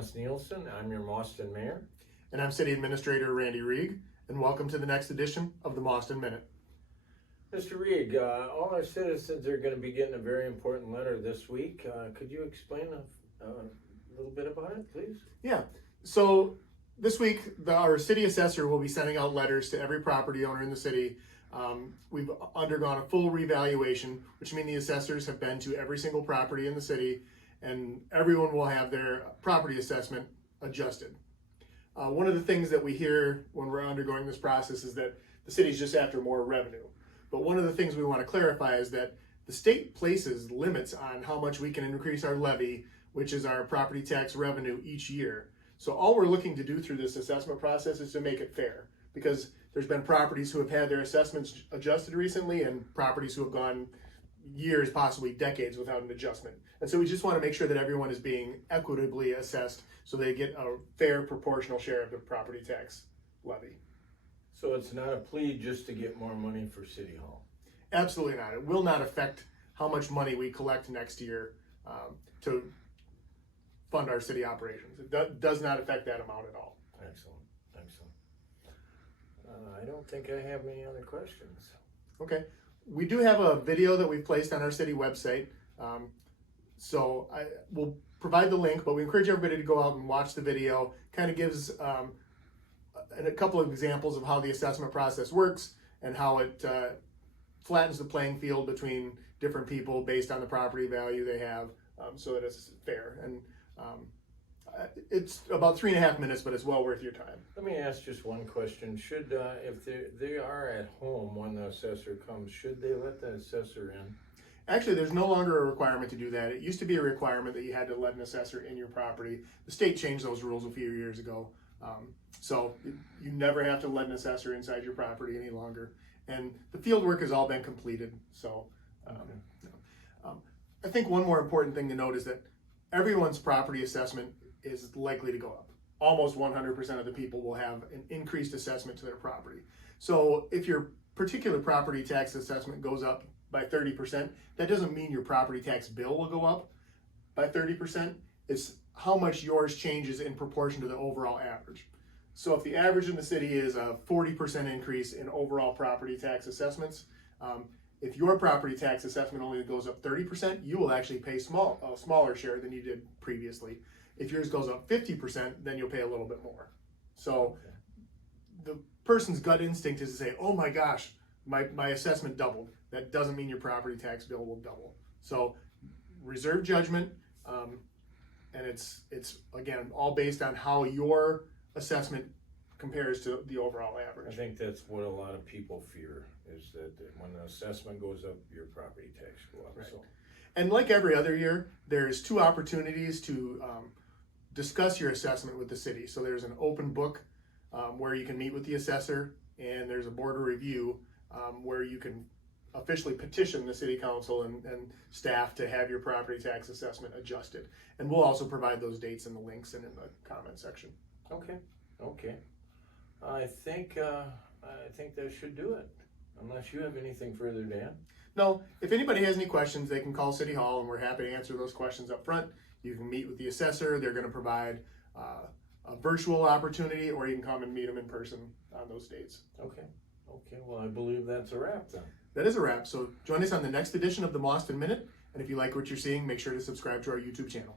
Thomas Nielsen. I'm your Mauston Mayor. And I'm City Administrator Randy Rieg, and welcome to the next edition of the Mauston Minute. Mr. Rieg, all our citizens are going to be getting a very important letter this week. Could you explain a little bit about it, please? Yeah, so this week our City Assessor will be sending out letters to every property owner in the city. We've undergone a full revaluation, which means the assessors have been to every single property in the city, and everyone will have their property assessment adjusted. One of the things that we hear when we're undergoing this process is that the city's just after more revenue. But one of the things we want to clarify is that the state places limits on how much we can increase our levy, which is our property tax revenue each year. So all we're looking to do through this assessment process is to make it fair, because there's been properties who have had their assessments adjusted recently and properties who have gone years, possibly decades, without an adjustment. And so we just want to make sure that everyone is being equitably assessed so they get a fair proportional share of the property tax levy. So it's not a plea just to get more money for City Hall? Absolutely not. It will not affect how much money we collect next year to fund our city operations. It does not affect that amount at all. Excellent, excellent. I don't think I have any other questions. Okay. We do have a video that we've placed on our city website. So I will provide the link, but we encourage everybody to go out and watch the video. Kind of gives a couple of examples of how the assessment process works and how it flattens the playing field between different people based on the property value they have, so that it's fair. And it's about 3.5 minutes, but it's well worth your time. Let me ask just one question. Should, if they are at home when the assessor comes, should they let the assessor in? Actually, there's no longer a requirement to do that. It used to be a requirement that you had to let an assessor in your property. The state changed those rules a few years ago. So you never have to let an assessor inside your property any longer. And the field work has all been completed. So I think one more important thing to note is that everyone's property assessment is likely to go up. Almost 100% of the people will have an increased assessment to their property. So if your particular property tax assessment goes up by 30%, that doesn't mean your property tax bill will go up by 30%. It's how much yours changes in proportion to the overall average. So if the average in the city is a 40% increase in overall property tax assessments, if your property tax assessment only goes up 30%, you will actually pay a smaller share than you did previously. If yours goes up 50%, then you'll pay a little bit more. So the person's gut instinct is to say, oh my gosh, my assessment doubled. That doesn't mean your property tax bill will double. So reserve judgment, and it's again all based on how your assessment compares to the overall average. I think that's what a lot of people fear, is that when the assessment goes up, your property tax will go up. Right. So. And like every other year, there's 2 opportunities to discuss your assessment with the city. So there's an open book where you can meet with the assessor, and there's a board of review where you can officially petition the city council and staff to have your property tax assessment adjusted. And we'll also provide those dates in the links and in the comment section. Okay. I think that should do it, unless you have anything further, Dan. No, if anybody has any questions, they can call City Hall, and we're happy to answer those questions up front. You can meet with the assessor. They're going to provide a virtual opportunity, or you can come and meet them in person on those dates. Okay, well, I believe that's a wrap then. That is a wrap. So join us on the next edition of the Mauston Minute. And if you like what you're seeing, make sure to subscribe to our YouTube channel.